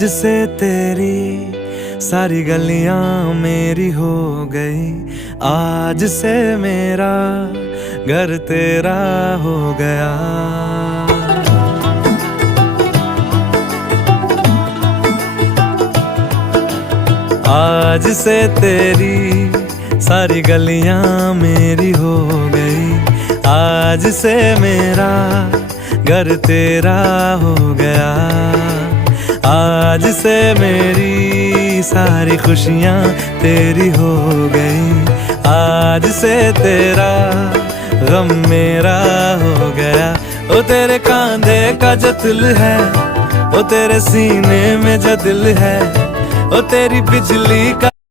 आज से तेरी सारी गलियां मेरी हो गई, आज से मेरा घर तेरा हो गया। आज से तेरी सारी गलियां मेरी हो गई, आज से मेरा घर तेरा हो गया। आज से मेरी सारी खुशियां तेरी हो गई, आज से तेरा गम मेरा हो गया। ओ तेरे कांधे का जो दिल है, ओ तेरे सीने में जो दिल है, ओ तेरी बिजली का